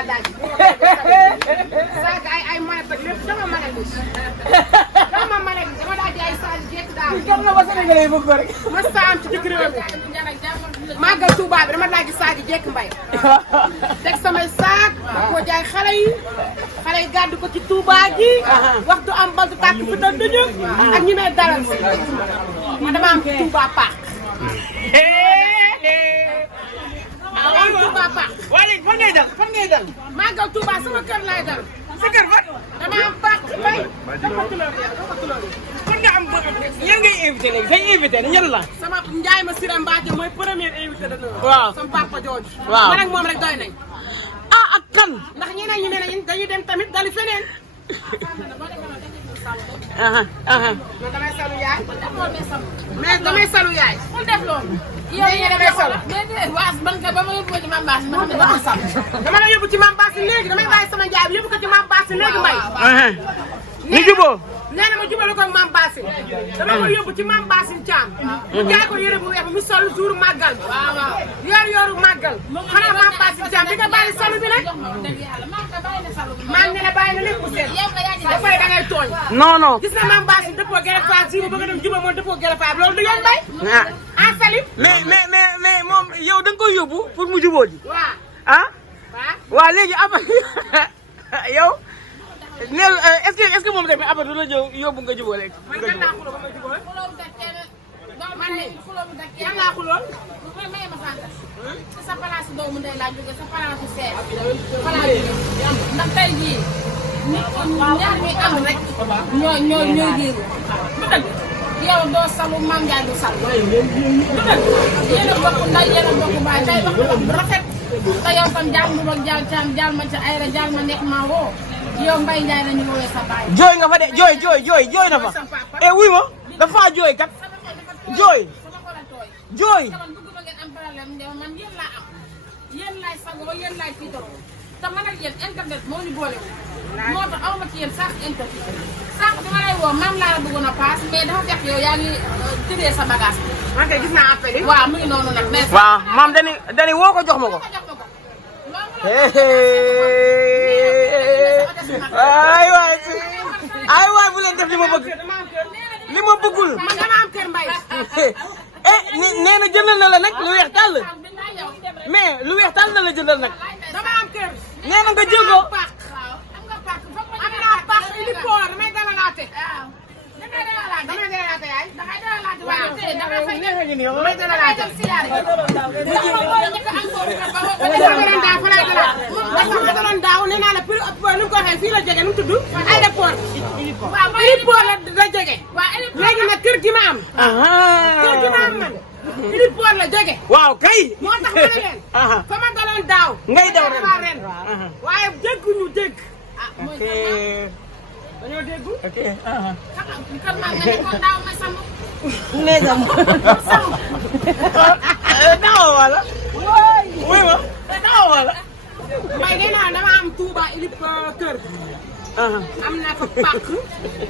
laa daaj. saag ay manette ak lépp dama mën a gis. dama mën a gis dama daaj ay saag jékk daal. kenn na ba Sénégalais yi bëgg ko rek. ma saam ci dëkk réew mi. màggal Touba bi dama daaj saag jékk mbay. teg samay saag. da koo jaay xale yi. xale yi gàddu ko ci Touba gi. waxtu am bal du tàkk fi doon duñu. ak ñi may dalal si. man dama am Touba Park. Touba Park. waa léegi fan ngay dal fan ngay dal. màggal Touba sama kër laay dal. sa kër fan. dama am Park mbay. fan nga am yan ngay invité léegi say invité ñan la. sama Ndiaye ma Sira Mbacke mooy premier invité d'honneur. waaw sama papa jooju. waaw man ak moom rek doy nañ. ah ak kan. ndax ñeneen ñi ne nañ dañuy dem tamit dali feneen. man damay salu yaay. mais damay salu yaay. pour def loolu. yow yéen a may salu. déedéet waas man ka ba ma yóbbu ko ci Mame Bass ma xam ne dama salu. dama la yóbbu ci Mame Bass léegi damay bàyyi sama njaay bi yóbbu ko ci Mame Bass léegi mbay. ni juboo. nee na ma jubale ko ak Mame Bass dama ko yóbbu ci Mame Bass Thiam. mu jaay ko yére bu weex mu sol jour màggal. waaw waaw yor màggal. xanaa Mame Bass Thiam di nga bàyyi salu bi nag. maa ngi ne la bàyyi na lépp seet. ba pare da ngay tooñ. non non. gis na Mame Bass dëppoo gerte faab si mu bëgg a dem juba moom dëppoo gerte faab loolu du yoon bay. ah Salim. mais moom yow da nga koy yóbbu pour mu juboo ji. waaw. ah. waaw. waa léegi après yow. neel est-ce que moom tamit après du la yóbbu nga juboo léegi. man kan laa xuloo ba ma juboo. man nii kan laa xuloo. sa place doomu ndey laa jógee sa place seet. ndax tey jii nit ko ñaar ñuy am rek. ñoo jiiru. du dëgg yow doo salu Mame Ndiaye du salu. du dëgg yéen a bokk ndey yéen a bokk baay tey wax nga bu rafet. te yow tam jaal mu doon jaal caam jaal ma ca ayra jaal ma nekk maa woo. yow Mbaye Ndiaye la ñu woowee sa baay. jooy nga fa de jooy na fa. wuy ma dafa jooy kat. jooy. jooy. man yéen laa am yéen laay sagoo yéen laay tiitaroo te man ak yéen internet moo ñu boole moo tax aw ma ci yéen sax internet sànq bi ma lay woo maam laa la bëggoon a paas mais dafa fekk yow yaa ngi tëddee sa bagage bi. man kay gis naa appel yi. waaw mu ngi noonu nag. mais waaw maam dani woo ko jox ma ko. ay waay bu leen def li ma bëgg. li ma bëggul. man dama am kër mbay. nee na jëndal na la nag lu weex tàll. mais lu weex tàll na la jëndal nag. dama am kër. nee na nga jël ko. am naa pax indi poor damay dalalaate. damay dalalaate yaay. waaw damay dalalaate. dama daloon daaw nee naa la prix nu ko waxee fii la jege nu mu tudd. aéroport. aéroport la jege. léegi nag kër gi ma am. kër gi ma am man. aéroport la jege. waaw kay. moo tax ma ne leen. fa ma daloon daaw. ngay daw ren. waaye dégguñu dégg. ok. dañoo déggu. ok. kan maa nga ne kon daaw ma sàmm. nee na daaw wala. wuy ma daaw wala. Mbaye nee naa dama am Touba ilip kër. am naa fa pàcc.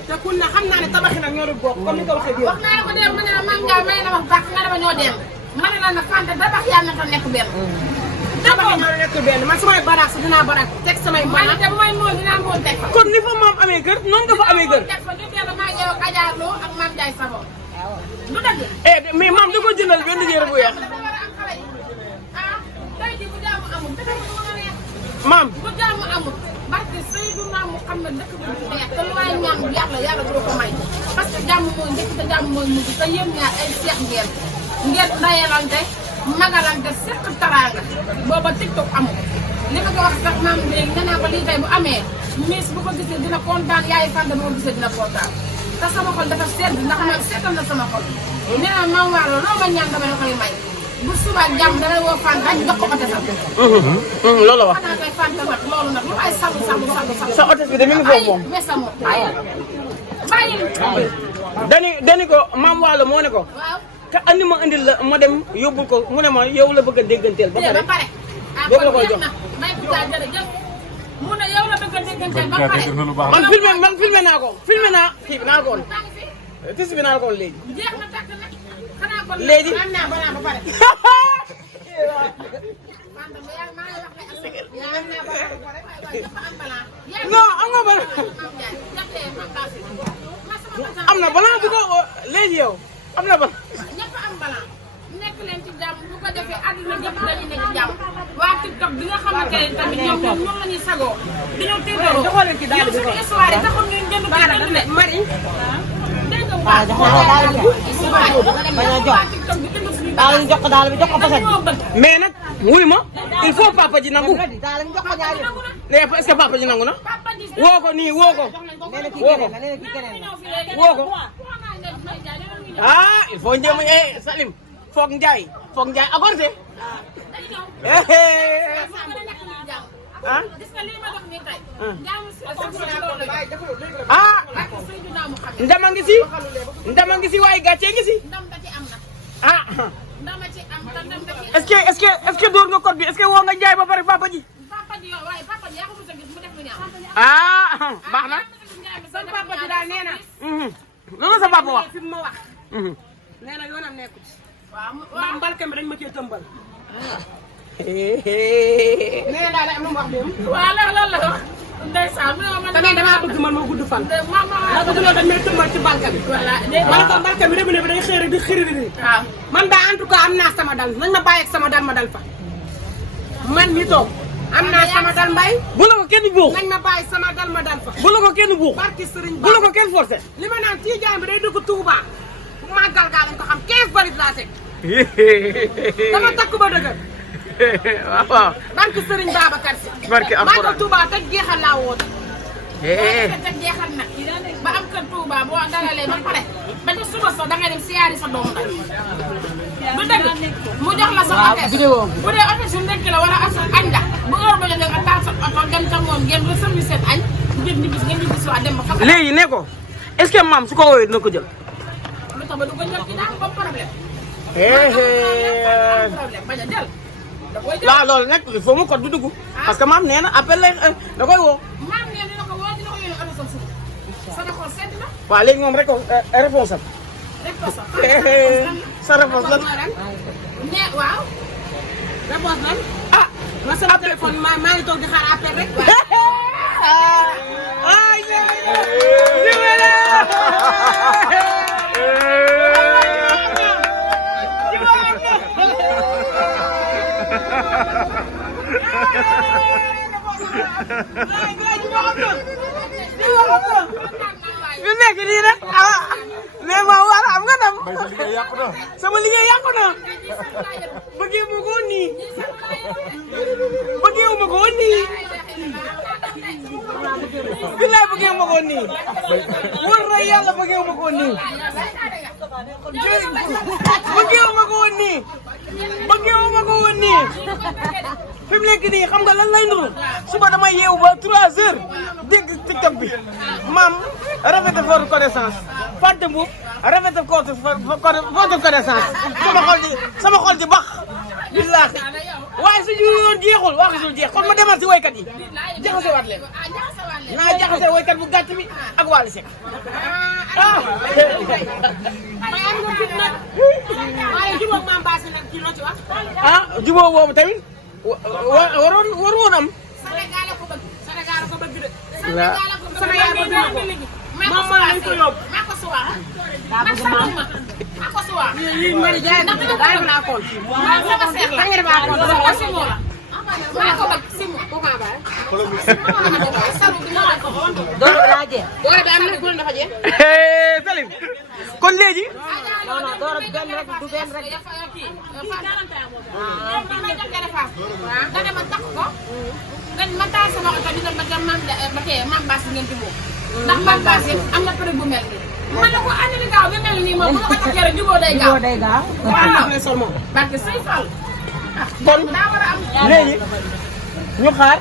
te kun na xam naa ne tabaxi nag ñoo doon bokk comme ni nga ko waxee bii. wax naa la ko dem ma ne la Mame Ndiaye may na wax baax nga dama ñoo dem ma ne la nag Fanta tabax yàlla na fa nekk benn. tabaxi ma nekk benn man samay baraak sax dinaa baraak teg samay man baraak. de bu may mool dinaa mool teg fa. kon ni fa maam amee kër noonu nga fa amee kër. teg fa ñu teel a maa ngi yow Adja Lo ak Mame Ndiaye Savon. du dëgg. mais maam da ko jëndal benn yére bu weex. dafa war a am xale yi ah tey jii bu jaamu amul dëkk bi du mën a neex. maam. bu jaamu amul barke Seydina Muhammad dëkk bi du neex te lu waay ñaan yàlla du ko may parce que jàmm mooy njëkk te jàmm mooy mujj te yéen ñaar ay seex ngeen ndayalante magalante seq taraanga booba TikTok amul li ma ko wax sax maam léegi nee naa ko lii tey bu amee miss bu ko gisee dina kontaan yaay Fanta bu ko gisee dina kontaan te sama xol dafa sedd ndax man seetal na sama xol nee naa maam Waalo loo ma ñaan dama la koy may bu subaa jàmm damay woo Fanta jox ko otesam. loolu la wax. xanaa koy Fanta nag loolu nag lu ay sabu. sa otes bi de mi ngi foofu moom. ay mesam bàyyi. dani ko maam Waalo moo ne ko. waaw. te andi ma andil la ma dem yóbbul ko mu ne ma yow la bëgg a dégganteel. ba pare boobu la koy jox. may ko daal jërëjëf mu ne yow la bëgg a dégganteel ba pare. man filmé naa ko kii bi naa ko woon. tis bi naa ko woon léegi. jeex na takk nag xanaa kon. léegi am naa ba pare. non am nga bala am na bala bu ko léegi yow am na bala ñëpp am balaa nekk leen ci jàmm bu ko defee àdduna ñëpp dañuy nekk ci jàmm waa TikTok bi nga xamante ne tamit ñoom la ñuy sagoo dañoo tiitaroo ñoom suñu histoire yi taxul ñuy jënd kii de mari dégg nga waa daal di jox ko daal bi jox ko poset mais nag wuy ma il faut papa ji nangu est-ce que papa ji nangu na woo ko nii woo ko woo ko ah il faut njëm Salim foog Njaay accordé ah ah ndama ngi si waaye gàcce ngi si ah est-ce que door nga code bi est-ce que woo nga Njaay ba pare papa ji ah baax na sa papa ji daal nee na. loolu sa papa wax. fi mu ma wax. nee na yoonam nekku ci. waaw mbalka mi dañ ma cee tëmbal. nee na daal am na mu wax démb. waaw loolu la wax. ndeysaan tamit damaa bëgg man ma gudd fan. ma bëgg loolu dañ may tëmbal ci mbalka bi. voilà man ko mbalka bi rëbb bi day xëy di xiriri. waaw man daa en tout cas am naa sama dal nañ ma bàyyi ak sama dal ma dal fa. man mi toog. am naa sama dal mbay. bu la ko kenn buux. nañ ma bàyyi sama dal ma dal fa. bu la ko kenn buux. barki Sëriñ Ba bu la ko kenn forcé. li ma naan Tijaan bi day dugg Touba. bu màggal gaa lañ ko xam 15 barit laa teg. dama takk ba dëgër. waaw. barki Sëriñ Babacar Si. barki Alxuraan màggal Touba teg jeexal laa woote. teg jeexal nag ba am kër Touba boo dalalee ba pare ba ca suba sa dangay dem siyaari sa doomu nag bu dëgg mu jox la sa hôtesse bu dee hôtesse yu nekk la wala añ la bu heure ba jotee nga taal sa oto dem ca moom ngeen ba service seen añ ngeen ñibbisi waa dem ba fa léegi ne ko est-ce que maam su ko woowee dina ko jël. lu tax ba du ko ñëw ci daal comme problème problème bañ a jël da koy jël waaw loolu nag il faut mu code du dugg. parce que maam nee na appel lay da koy woo. maam nee dina ko woo dina ko yónnee oto sa suuf sama xol sedd na waaw léegi moom réponse am. rek ko sax sa réponse lan. ne waaw réponse lan. ah. ma sama téléphone maa ngi toog di xaar appel rek. ay fi nekk nii nag ah mais ma war am nga dem sama liggéey yàqu na bëggee ma ko nii bëggee ma ko nii bilaay bëggee ma ko nii wóor na yàlla bëggee ma ko nii bëggee ma ko nii bëggee ma ko nii fi mu nekk nii xam nga lan lay nuru suba damay yeewu ba 3 heures dégg TikTok bi maam rafet votre connaissance Fatou Mboup rafet votre connaissance sama xol di bax billaahi waaye su yoon jeexul wax sul jeex kon ma demal si waykat yi jaxase waat leen naa jaxase waykat bu gàtt bi ak Wally Seck waaye jubóog maam Baasi nag kii loo ci wax. jubóo boobu tamit war woon am. Sénégal ko bëgg Sénégal ko bëgg de. waaw sama yaay bëgg na ko. moom moo lañ ko yóbbu. maa ko suwaa. maa ko suwaa. lii Mari jaay na ko daay naa koon. man sama seex la. nga def koon sama simo la. maa ko bëgg simo. ko maa baay. salu bi moo ko woon. doole bi daa jeex. doole bi am na góor dafa jeex. Salim kon léegi. non non doole bi benn rek du benn rek. nga dem a takk ko. nga ma taal sama oto di dem ba ca Mame Bass ngeen di woo. ndax Mame Bass am na prix bu mel nii. man la ko andi gaaw bi mel nii moom bu ma ko takkee rek jubóo day gaaw. jubóo day gaaw. waaw parce que Sëy Fall. kon daa war a am. léegi ñu xaar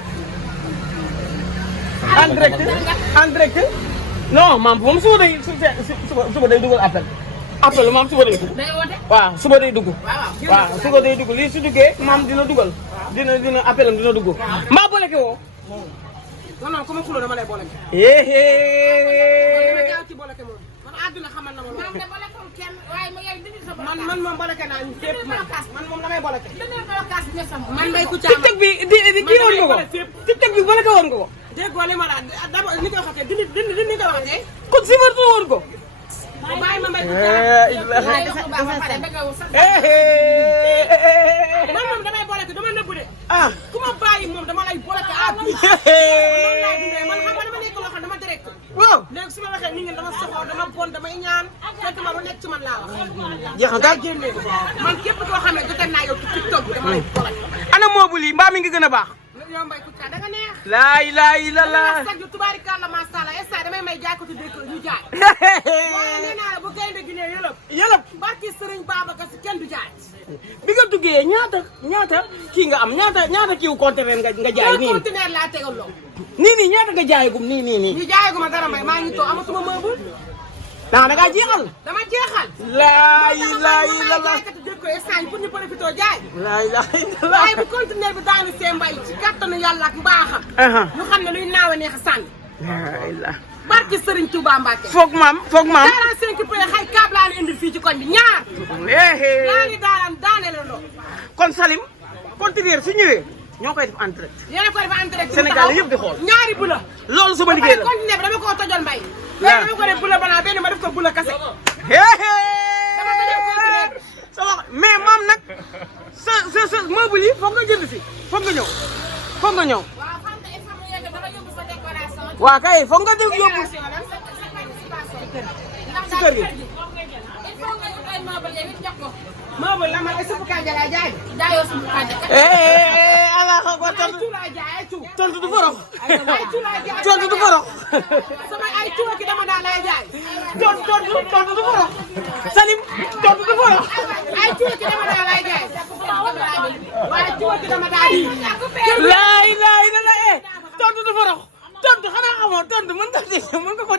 en direct non maam moom suba day dugal appel maam suba day dugg. day woote. waaw suba day dugg. waaw suba day dugg lii su duggee maam dina dugal dina appelam dina dugg mbaa boole ke woo. non non ku ma xuloo dama lay boole. dama dama gaaw ci boole moom. man àdduna xamal na ma loolu. maam de bolekul kenn waaye ma yow dindi sa man moom boloke naa ñu fépp man moom damay boloke. dindi bolokaas bi sa moom. man Mbaye Kouthia TikTok bi di kii woon nga ko TikTok bi boloke woon nga ko. déggoo li ma la d'abord ni ko waxatee dindi ko waxatee. kon si ma woon ko. bàyyi ma Mbaye man moom damay boloke dama nëbbu de. ah ku ma bàyyi moom dama lay boloke à vie. noonu laa dundee man xam nga dama nekk loo xam dama direct. waaw léegi su ma waxee nit ñi dama soxor dama bon damay ñaan fekk ma lu nekk ci man laa wax. jeex na daal génnee man képp koo xamee jote naa yow ci TikTok bi dama lay boloke. ana Mobile yi mbaa mi ngi gën a baax. yow Mbaye Kouthia da nga neex. laa ilaaha illallaah. sax yu tubaarikàlla macha allah instant damay may jaay ko ci dëkk ñu jaay. waaye nee naa la bu gaynde gi nee yëlëb barki Sëriñ Babacar Si kenn du jaay. bi nga duggee ñaata kii nga am ñaata kiiw conteneur nga jaay nii conteneur laa tegal loo. nii ñaata nga jaayagum nii. ñu jaayaguma dara Mbaye maa ngi toog amatuma meuble. da ngaa jeexal. dama jeexal. laa ilaaha illallaah. jaaykati dëkk ko instant pour ñu profité jaay. laa ilaaha illallaah. waaye bu conteneur bi daanu see Mbaye ci kattanu yàlla ak mbaaxam. ñu xam ne luy naaw a neex a sànni. laa ilaaha. barki Sëriñ Touba Mbacke. foog maam. 45 peu xay kaab laa indi fii ci koñ bi ñaar. laa ni daane la loo. kon Salim conteneur su ñëwee ñoo koy def en direct. yéen a koy def en direct. Sénégal yëpp di xool. ñaari bula. loolu sama liggéey la. conteneur bi dama koo tojal Mbaye. benn dama ko def bula banaa benn ma def ko bula kase. dama tojal conteneur bi. mais maam nag sa meuble yi foog nga jënd si foog nga ñëw. waaw xam nga il faut mu yegg dama yóbbu sa décoration. waa kay foog nga def yóbbu. sa participation. ndax si kër gi. il faut nga ut ay meuble yow it jox ko. meuble la man suufu kanja laa jaay. jaayoo suñu kàddu. allah ko ay tontu cu laa jaay ay cu. tontu du forox. ay cu laa jaay. tontu du forox. sama ay cu ki dama daa lay jaay. tontu du forox. Salim tontu du forox. ay cu ki dama daa lay jaay. waaye cu ki dama daa di. laa ilaaha illallaah tontu du forox. tontu xanaa xamoo tontu mën nga ko